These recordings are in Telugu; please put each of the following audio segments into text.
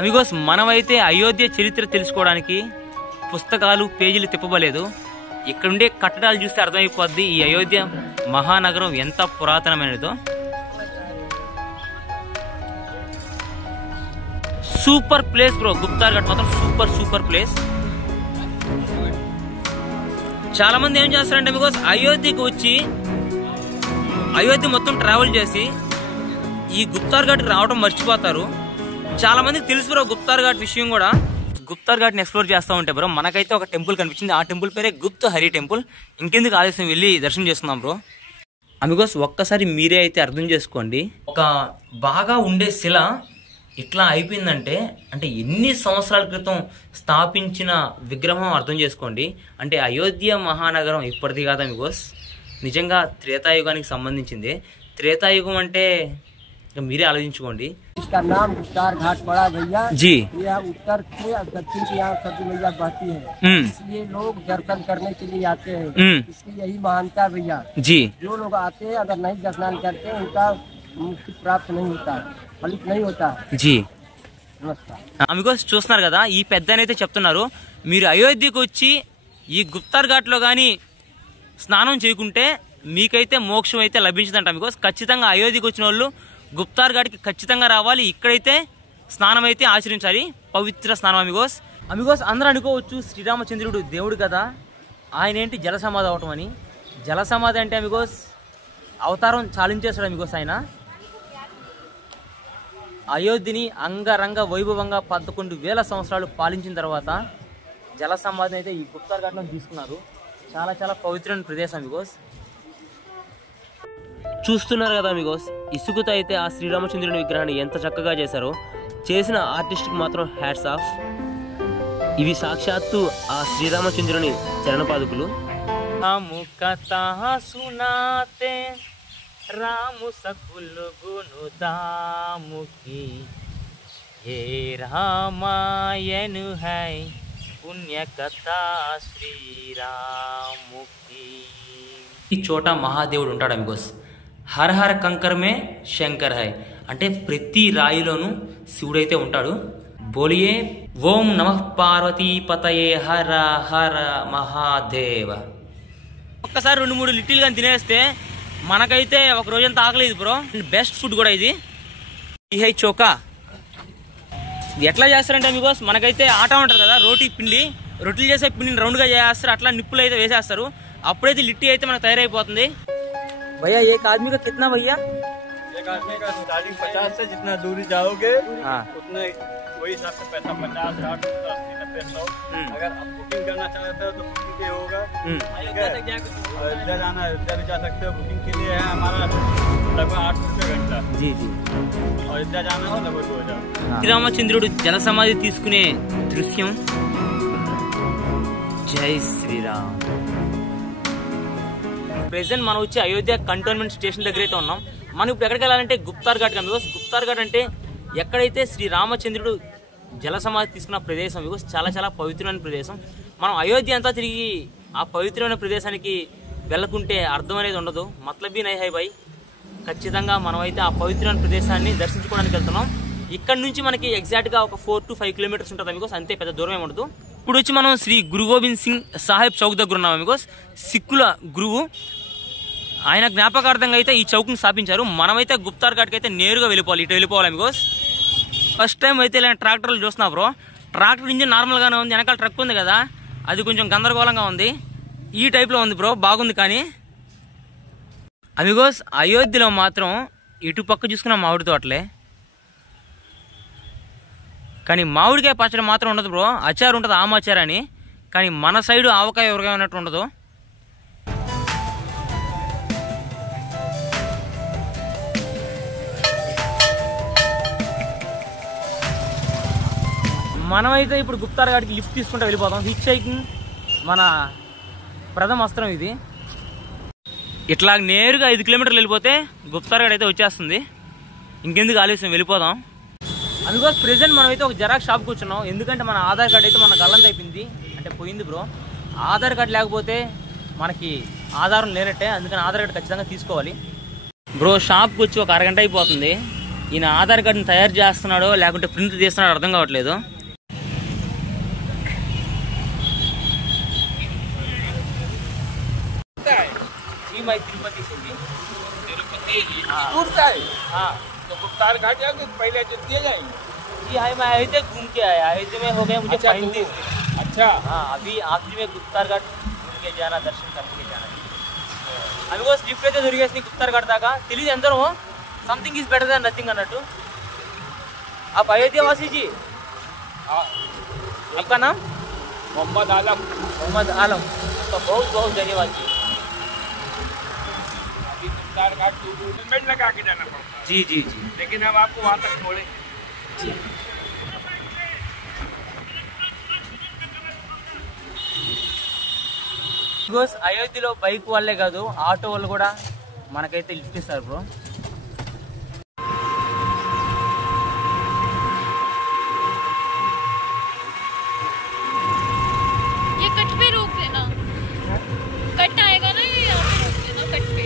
అమిగోస్ మనమైతే అయోధ్య చరిత్ర తెలుసుకోవడానికి పుస్తకాలు పేజీలు తిప్పబలేదు. ఇక్కడుండే కట్టడాలు చూస్తే అర్థమైపోద్ది ఈ అయోధ్య మహానగరం ఎంత పురాతనమైనదో. సూపర్ ప్లేస్ బ్రో, గుప్తార్ ఘాట్ మాత్రం సూపర్ ప్లేస్. చాలా మంది ఏం చేస్తారంటే బికాస్ అయోధ్యకు వచ్చి అయోధ్య మొత్తం ట్రావెల్ చేసి ఈ గుప్తార్ ఘాట్ రావడం మర్చిపోతారు. చాలా మందికి తెలుసు బ్రో గుప్తార్ ఘాట్ విషయం కూడా. గుప్తార్ ఘాట్ని ఎక్స్ప్లోర్ చేస్తూ ఉంటే బ్రో మనకైతే ఒక టెంపుల్ కనిపించింది. ఆ టెంపుల్ పేరే గుప్త హరి టెంపుల్. ఇంకెందుకు ఆలస్యం వెళ్ళి దర్శనం చేసుకుందాం బ్రో. అందుకోసం ఒక్కసారి మీరే అయితే అర్థం చేసుకోండి, ఒక బాగా ఉండే శిల ఇట్లా అయిపోయిందంటే అంటే ఎన్ని సంవత్సరాల క్రితం స్థాపించిన విగ్రహం అర్థం చేసుకోండి. అంటే అయోధ్య మహానగరం ఇప్పటిది కాదా బికాస్ నిజంగా త్రేతాయుగానికి సంబంధించింది. త్రేతాయుగం అంటే మీరే ఆలోచించుకోండి. इसका नाम गुप्तार घाट पड़ा भैया जी। यह उत्तर से दक्षिण से यहाँ सब्जी मैया बहती है, इसलिए लोग दर्शन करने के लिए आते हैं। इसकी यही महानता भैया जी। जो लोग आते हैं अगर नहीं स्नान करते उनका मुक्ति प्राप्त नहीं होता, फलित नहीं होता जी। नमस्कार। బికాస్ చూస్తున్నారు కదా ఈ పెద్దనైతే చెప్తున్నారు మీరు అయోధ్యకు వచ్చి ఈ గుప్తార్ ఘాట్లో కానీ స్నానం చేయకుంటే మీకైతే మోక్షం అయితే లభించదంట. బికాస్ ఖచ్చితంగా అయోధ్యకు వచ్చిన వాళ్ళు గుప్తార్ ఘాట్కి ఖచ్చితంగా రావాలి, ఇక్కడైతే స్నానం అయితే ఆచరించాలి, పవిత్ర స్నానం. అమిగోస్ అందరూ అనుకోవచ్చు శ్రీరామచంద్రుడు దేవుడు కదా, ఆయన ఏంటి జల సమాధి అవటం అని. జల సమాధి అంటే అమిగోస్ అవతారం చాలించేస్తాడు అమిగోస్. ఆయన అయోధ్యని అంగరంగ వైభవంగా 11,000 సంవత్సరాలు పాలించిన తర్వాత జల సమాధిని అయితే ఈ గుప్తార్ ఘాట్లో తీసుకున్నారు. చాలా పవిత్రమైన ప్రదేశం అమిగోస్. చూస్తున్నారు కదా అమిగోస్, ఇసుకతో అయితే ఆ శ్రీరామచంద్రుని విగ్రహాన్ని ఎంత చక్కగా చేశారో. చేసిన ఆర్టిస్ట్కి మాత్రం హ్యాట్స్ ఆఫ్. ఇవి సాక్షాత్తు ఆ శ్రీరామచంద్రుని చరణపాదుకులు. రాము సకులు గుణుదాముకి హే రామాయణు హై పుణ్య కథా శ్రీరాముకి. ఈ చోట మహాదేవుడు ఉంటాడు అమిగోస్. హర హర కంకర్ మే శంకర్ హై అంటే ప్రతి రాయిలోనూ శివుడైతే ఉంటాడు. బోలియే ఓం నమః పార్వతీ పతయే హర హర మహాదేవ. ఒక్కసారి 2-3 లిటిల్ గా తినేస్తే మనకైతే ఒక రోజంతా ఆకలేదు బ్రో. బెస్ట్ ఫుడ్ కూడా ఇది. ఈ హై చోకా ఇది ఎట్లా చేస్తారంటే బికాస్ మనకైతే ఆట ఉంటుంది కదా, రోటీ పిండి, రొట్టెలు చేసే పిండిని రౌండ్గా చేస్తారు, అట్లా నిప్పులు అయితే వేసేస్తారు. అప్పుడైతే లిట్టి అయితే మనకు తయారైపోతుంది. भैया एक आदमी का कितना भैया? एक आदमी का स्टार्टिंग 50 से जितना दूरी जाओगे उतने वही हिसाब से पैसा 50, 60, 70, 80, 90, 100। अगर आप बुकिंग करना चाहते हो तो बुकिंग पे होगा। अयोध्या जाना अयोध्या भी जा सकते हो। बुकिंग के लिए है हमारा लगभग 8 रुपये घंटा। जी। अयोध्या जाना है लगभग 2000। శ్రీరామచంద్రుడు జల సమాధి తీసుకునే దృశ్యం. జై శ్రీరామ్. ప్రెసెంట్ మనం వచ్చి అయోధ్య కంటోన్మెంట్ స్టేషన్ దగ్గర అయితే ఉన్నాం. మనం ఇప్పుడు ఎక్కడికి వెళ్ళాలంటే గుప్తార్ ఘాట్. బికాస్ గుప్తార్ ఘాట్ అంటే ఎక్కడైతే శ్రీరామచంద్రుడు జల సమాధి తీసుకున్న ప్రదేశం. బికాస్ చాలా పవిత్రమైన ప్రదేశం. మనం అయోధ్య అంతా తిరిగి ఆ పవిత్రమైన ప్రదేశానికి వెళ్ళకుంటే అర్థం అనేది ఉండదు. మత్లబీ నై హై భాయ్. ఖచ్చితంగా మనం అయితే ఆ పవిత్రమైన ప్రదేశాన్ని దర్శించుకోవడానికి వెళ్తున్నాం. ఇక్కడ నుంచి మనకి ఎగ్జాక్ట్గా ఒక 4 to 5 కిలోమీటర్స్ ఉంటుంది బికాస్ అంతే, పెద్ద దూరం ఏమి ఉండదు. ఇప్పుడు వచ్చి మనం శ్రీ గురు గోబింద్ సింగ్ సాహెబ్ చౌక్ దగ్గర ఉన్నాం బికాస్ సిక్కుల గురువు. ఆయన జ్ఞాపకార్థంగా అయితే ఈ చౌక్ని స్థాపించారు. మనమైతే గుప్తార్ ఘాట్కి అయితే నేరుగా వెళ్ళిపోవాలి, ఇటు వెళ్ళిపోవాలి బికాస్ ఫస్ట్ టైం అయితే ఇలా ట్రాక్టర్లు చూస్తున్నా బ్రో. ట్రాక్టర్ ఇంజిన్ నార్మల్గానే ఉంది, వెనకాల ట్రక్ ఉంది కదా అది కొంచెం గందరగోళంగా ఉంది. ఈ టైప్లో ఉంది బ్రో, బాగుంది. కానీ అమిగోస్ అయోధ్యలో మాత్రం ఇటు పక్క చూసుకున్న మామిడి తోటలే, కానీ మామిడికాయ పచ్చడి మాత్రం ఉండదు బ్రో. అచారు ఉంటుంది, ఆమాచారు అని. కానీ మన సైడు ఆవకాయ ఎవరికాయ ఉన్నట్టు ఉండదు. మనమైతే ఇప్పుడు గుప్తార్ ఘాట్కి లిఫ్ట్ తీసుకుంటూ వెళ్ళిపోతాం. హిచ్ హైకింగ్ మన ప్రథమ అస్త్రం ఇది. ఇట్లా నేరుగా 5 కిలోమీటర్లు వెళ్ళిపోతే గుప్తార్ ఘాట్ అయితే వచ్చేస్తుంది. ఇంకెందుకు ఆలస్యం, వెళ్ళిపోదాం. అందుకోసం ప్రెసెంట్ మనం అయితే ఒక జెరాక్స్ షాప్కి కూర్చున్నాం. ఎందుకంటే మన ఆధార్ కార్డ్ అయితే మన గల్లంత అయిపోయింది, అంటే పోయింది బ్రో. ఆధార్ కార్డ్ లేకపోతే మనకి ఆధారం లేనట్టే, అందుకని ఆధార్ కార్డ్ ఖచ్చితంగా తీసుకోవాలి బ్రో. షాప్కి వచ్చి ఒక అరగంట అయిపోతుంది. ఈయన ఆధార్ కార్డుని తయారు చేస్తున్నాడో లేకుంటే ప్రింట్ తీస్తున్నాడో అర్థం కావట్లేదు. तिरुपति से भी दूर से आए। हाँ तो गुप्तार घाट जाओगे पहले जो दिए जाएंगे। जी हाँ, मैं अयोध्या घूम के आया, अयोध्या में हो गया मुझे 35 दिन। अच्छा हाँ, अभी आखिरी में गुप्तार घाट घूम के जाना, दर्शन करके जाना. अभी वो स्लिप అయితే దొరికేసి గుప్తార్ ఘాట్ దాకా తెలియదు అందరూ something is better than nothing అన్నట్టు. आप अयोध्या वासी जी? हाँ, आपका नाम? मोहम्मद आलम। मोहम्मद आलम, तो बहुत बहुत धन्यवाद जी. अभी गुप्तार घाट हेलमेट लगा के जाना पड़ता है। जी जी जी लेकिन हम आपको वहाँ तक छोड़े। బికాస్ అయోధ్యలో బైక్ వాళ్ళే కాదు ఆటో వాళ్ళు కూడా మనకైతే లిఫ్ట్ ఇస్తారు బ్రో. ये कट पे रोक देना, कट आएगा ना, ये यहाँ पे रोक देना कट पे.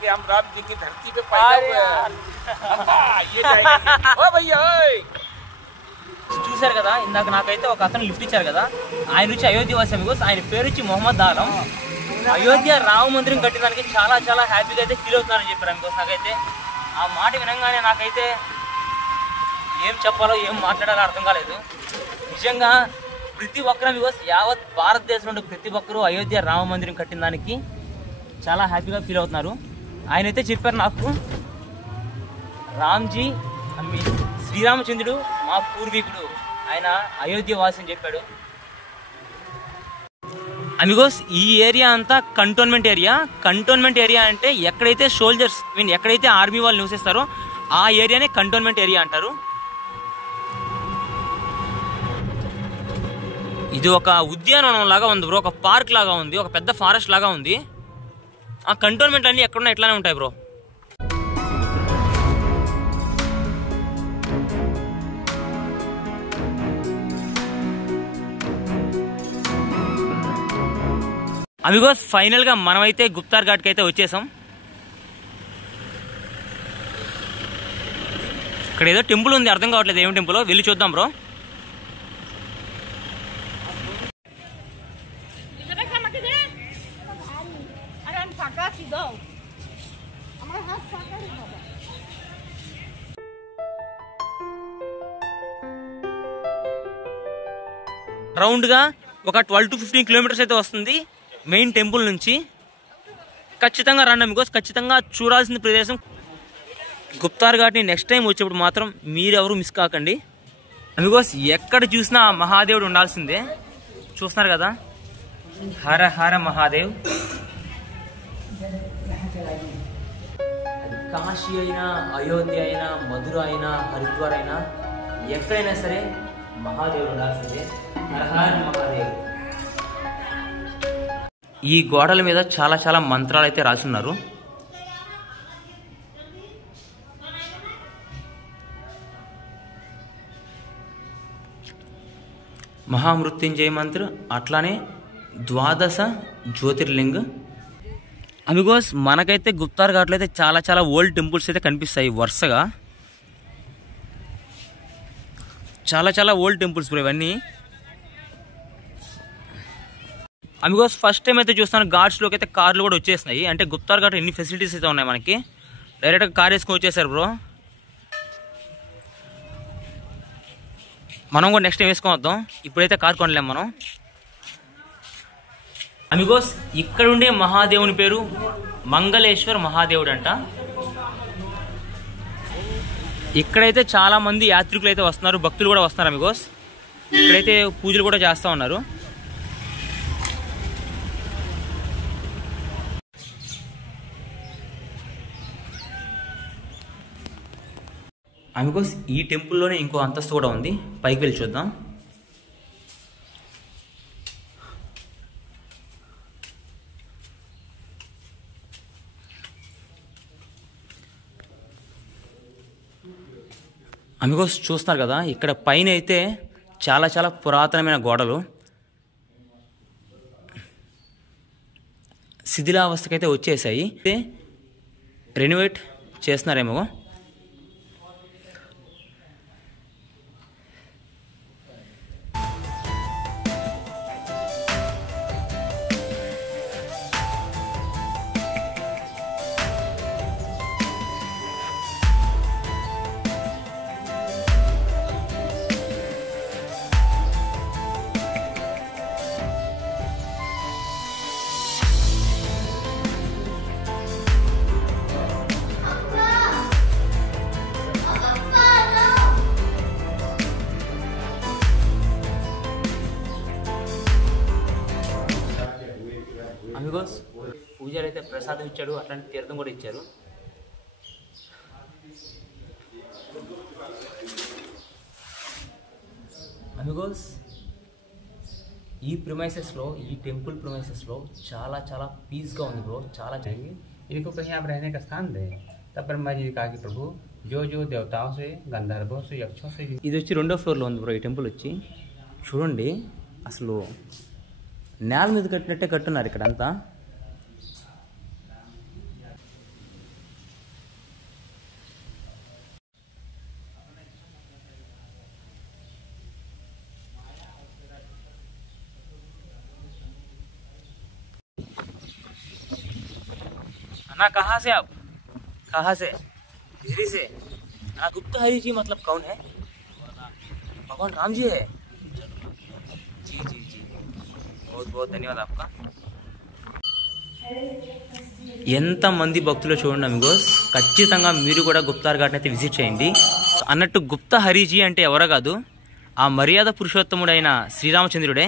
कि हम राम जी की धरती पे पैदा हुए हैं। ये जाएंगे। ओ भैया ओए। చూశారు కదా ఇందాక నాకైతే ఒక అతను లిఫ్ట్ ఇచ్చారు కదా, ఆయన నుంచి అయోధ్య వాసి బికాస్ ఆయన పేరు వచ్చి మొహమ్మద్ ఆలం. అయోధ్య రామ మందిరం కట్టిన చాలా చాలా హ్యాపీగా అయితే ఫీల్ అవుతున్నారని చెప్పారు. బికాస్ నాకైతే ఆ మాట వినంగానే నాకైతే ఏం చెప్పాలో ఏం మాట్లాడాలో అర్థం కాలేదు. నిజంగా ప్రతి ఒక్కరు బికాస్ యావత్ భారతదేశంలో ఉండే ప్రతి ఒక్కరూ అయోధ్య రామ మందిరం కట్టిన దానికి చాలా హ్యాపీగా ఫీల్ అవుతున్నారు. ఆయన అయితే చెప్పారు నాకు, రామ్జీ శ్రీరామచంద్రుడు మా పూర్వీకుడు, ఆయన అయోధ్య వాసి అని చెప్పాడు. అమిగోస్ ఈ ఏరియా అంతా కంటోన్మెంట్ ఏరియా. కంటోన్మెంట్ ఏరియా అంటే ఎక్కడైతే సోల్జర్స్ ఎక్కడైతే ఆర్మీ వాళ్ళు నివసిస్తారో ఆ ఏరియానే కంటోన్మెంట్ ఏరియా అంటారు. ఇది ఒక ఉద్యానవనం లాగా ఉంది బ్రో, ఒక పార్క్ లాగా ఉంది, ఒక పెద్ద ఫారెస్ట్ లాగా ఉంది. ఆ కంటోన్మెంట్ అన్ని ఎక్కడున్నా ఎట్లానే ఉంటాయి బ్రో. అమిగోస్ ఫైనల్ గా మనమైతే గుప్తార్ ఘాట్ కి అయితే వచ్చేసాం. ఇక్కడ ఏదో టెంపుల్ ఉంది, అర్థం కావట్లేదు ఏం టెంపుల్, వెళ్ళి చూద్దాం బ్రో. రౌండ్ గా ఒక 12 to 15 కిలోమీటర్స్ అయితే వస్తుంది మెయిన్ టెంపుల్ నుంచి. ఖచ్చితంగా రండి బికాస్ ఖచ్చితంగా చూడాల్సిన ప్రదేశం గుప్తార్ ఘాట్ని. నెక్స్ట్ టైం వచ్చేప్పుడు మాత్రం మీరెవరు మిస్ కాకండి. బికాస్ ఎక్కడ చూసినా మహాదేవుడు ఉండాల్సిందే. చూస్తున్నారు కదా, హర హర మహాదేవ్. కాశీ అయినా, అయోధ్య అయినా, మధుర అయినా, హరిద్వార్ అయినా, ఎక్కడైనా సరే మహాదేవుడు ఉండాల్సిందే. హర హర మహాదేవ్. ఈ గోడల మీద చాలా చాలా మంత్రాలు అయితే రాసున్నారు. మహామృత్యుంజయ మంత్ర, అట్లానే ద్వాదశ జ్యోతిర్లింగ. అమిగోస్ మనకైతే గుప్తార్ ఘాట్లో అయితే చాలా చాలా ఓల్డ్ టెంపుల్స్ అయితే కనిపిస్తాయి వరుసగా. చాలా చాలా ఓల్డ్ టెంపుల్స్ బ్రో ఇవన్నీ. అమిగోస్ ఫస్ట్ టైం అయితే చూస్తాను ఘాట్స్లోకి అయితే కార్లు కూడా వచ్చేసినాయి. అంటే గుప్తార్ ఘాట్ ఎన్ని ఫెసిలిటీస్ అయితే ఉన్నాయి మనకి. డైరెక్ట్గా కార్ వేసుకొని వచ్చేసారు బ్రో. మనం కూడా నెక్స్ట్ టైం వేసుకొని వద్దాం, ఇప్పుడైతే కార్ కొనలేం మనం. అమిగోస్ ఇక్కడ ఉండే మహాదేవుని పేరు మంగళేశ్వర్ మహాదేవుడు అంట. ఇక్కడైతే చాలా మంది యాత్రికులు అయితే వస్తున్నారు, భక్తులు కూడా వస్తున్నారు అమిగోస్. ఇక్కడైతే పూజలు కూడా చేస్తూ ఉన్నారు. అమిగోస్ ఈ టెంపుల్లోనే ఇంకో అంతస్తు కూడా ఉంది, పైకి వెళ్ళి చూద్దాం. అమిగోస్ చూస్తున్నారు కదా, ఇక్కడ పైన అయితే చాలా చాలా పురాతనమైన గోడలు శిథిలావస్థకైతే వచ్చేసాయి. రెనోవేట్ చేస్తున్నారేమో. అమిగోస్ పూజారి అయితే ప్రసాదం ఇచ్చాడు, అట్లాంటి తీర్థం కూడా ఇచ్చారు. అమిగోస్ ఈ ప్రిమైసెస్లో, ఈ టెంపుల్ ప్రిమైసెస్లో చాలా చాలా పీస్గా ఉంది బ్రో. చాలా इनको कहीं आप रहने का स्थान दें. तब ब्रह्मा जी ने कहा कि प्रभु जो जो देवताओं से, गंधर्वों से, यक्षों से ఇది వచ్చి 2వ ఫ్లోర్లో ఉంది బ్రో. ఈ టెంపుల్ వచ్చి చూడండి, అసలు నేల మీద కట్టినట్టే కట్టున్నారు ఇక్కడ అంతా. अन्ना कहाँ से आप? कहाँ से? दिल्ली से. गुप्ता हरि जी मतलब कौन है? भगवान राम जी है. जी जी जी, बहुत बहुत धन्यवाद आपका. ఎంత మంది భక్తులు చూడండి అమిగోస్. ఖచ్చితంగా మీరు కూడా గుప్తార్ ఘాట్ అయితే విజిట్ చేయండి. అన్నట్టు గుప్తా హరిజీ అంటే ఎవరో కాదు, ఆ మర్యాద పురుషోత్తముడైన శ్రీరామచంద్రుడే.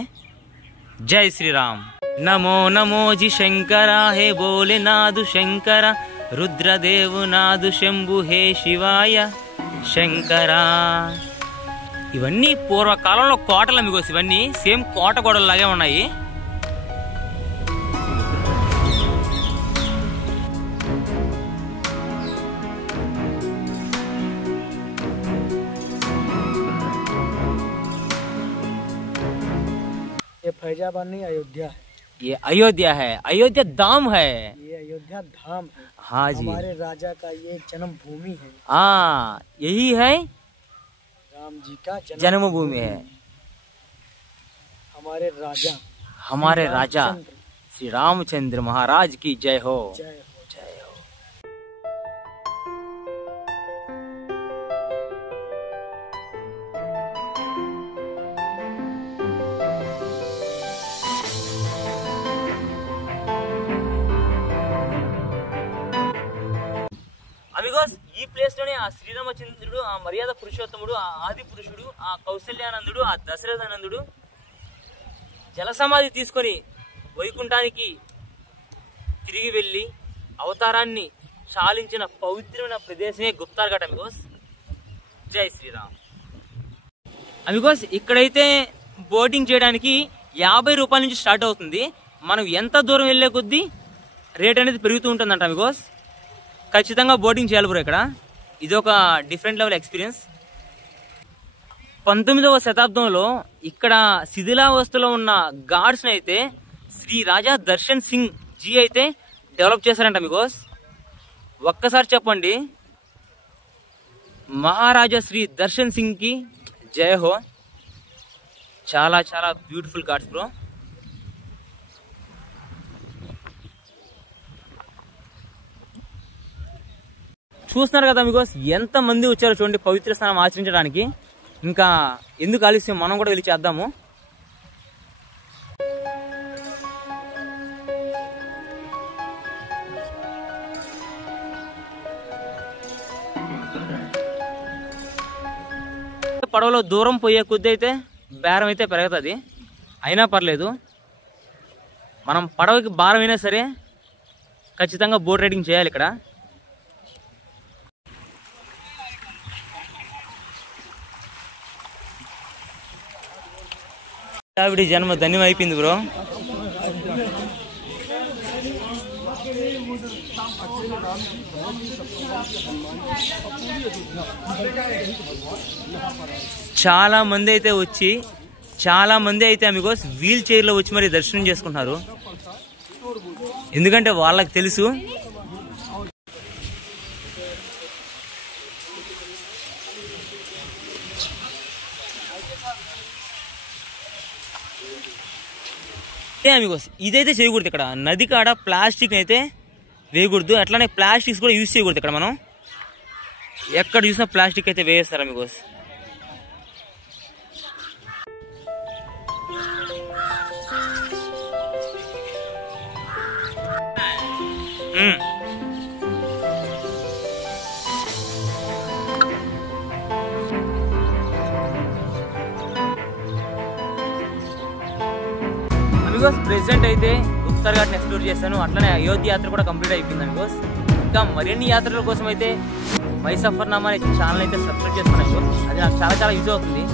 జై శ్రీరామ్. నమో నమో జి శంకర హే భోలేనాథు శంకర, రుద్రదేవునాథు శంభు హే శివాయ శంకర. ఇవన్నీ పూర్వకాలంలో కోటలు అమిగోస్. ఇవన్నీ సేమ్ కోట గోడల్లాగే ఉన్నాయి. ये फैजाबाद नहीं, अयोध्या है. ये अयोध्या है, अयोध्या धाम है. ये अयोध्या धाम है. हाँ जी, हमारे राजा का ये जन्म भूमि है. हाँ यही है, राम जी का जन्मभूमि है. हमारे राजा, हमारे राजा श्री रामचंद्र महाराज की जय हो. जय हो. जय हो. అమిగోస్ ఈ ప్లేస్ లోనే ఆ శ్రీరామచంద్రుడు, ఆ మర్యాద పురుషోత్తముడు, ఆ ఆది పురుషుడు, ఆ కౌశల్యానందుడు, ఆ దశరథానందుడు జలసమాధి తీసుకొని వైకుంఠానికి తిరిగి వెళ్ళి అవతారాన్ని చాలించిన పవిత్రమైన ప్రదేశమే గుప్తార్ ఘాట్ అమిగోస్. జై శ్రీరామ్. అమిగోస్ ఇక్కడైతే బోటింగ్ చేయడానికి 50 రూపాయల నుంచి స్టార్ట్ అవుతుంది. మనం ఎంత దూరం వెళ్ళే కొద్దీ రేట్ అనేది పెరుగుతూ ఉంటుందంట అమిగోస్. ఖచ్చితంగా బోటింగ్ చేయాలి బ్రో ఇక్కడ. ఇది ఒక డిఫరెంట్ లెవెల్ ఎక్స్పీరియన్స్. 19వ శతాబ్దంలో ఇక్కడ శిథిలావస్థలో ఉన్న గాడ్స్ని అయితే శ్రీ రాజా దర్శన్ సింగ్ జీ అయితే డెవలప్ చేశారంట అమిగోస్. ఒక్కసారి చెప్పండి, మహారాజా శ్రీ దర్శన్ సింగ్ కి జయ హో. చాలా చాలా బ్యూటిఫుల్ గాడ్స్ బ్రో. చూస్తున్నారు కదా మీకు ఎంత మంది వచ్చారో చూడండి పవిత్ర స్నానం ఆచరించడానికి. ఇంకా ఎందుకు ఆలస్యం, మనం కూడా వెళ్ళి చేద్దాము. పడవలో దూరం పోయే కొద్ది అయితే బేరం అయితే పెరుగుతుంది. అయినా పర్లేదు, మనం పడవకి భారం అయినా సరే ఖచ్చితంగా బోట్ రైడింగ్ చేయాలి ఇక్కడ. ఆవిడ జన్మ ధన్యం అయిపోయింది బ్రో. చాలా మంది అయితే మీకు వీల్ చైర్ లో వచ్చి మరి దర్శనం చేసుకుంటున్నారు. ఎందుకంటే వాళ్ళకి తెలుసు ఇదైతే చేయకూడదు ఇక్కడ, నది కాడ ప్లాస్టిక్ అయితే వేయకూడదు, అట్లానే ప్లాస్టిక్స్ కూడా యూజ్ చేయకూడదు ఇక్కడ. మనం ఎక్కడ చూసినా ప్లాస్టిక్ అయితే వేస్తారా మీకు. ప్రెసెంట్ అయితే గుప్తార్ ఘాట్ని ఎక్స్ప్లోర్ చేశాను, అట్లనే అయోధ్య యాత్ర కూడా కంప్లీట్ అయిపోయింది అమిగోస్. ఇంకా మరిన్ని యాత్రల కోసం అయితే మై సఫర్నామా అనే ఛానల్ అయితే సబ్స్క్రైబ్ చేసుకున్నాను, అది నాకు చాలా యూజ్ అవుతుంది.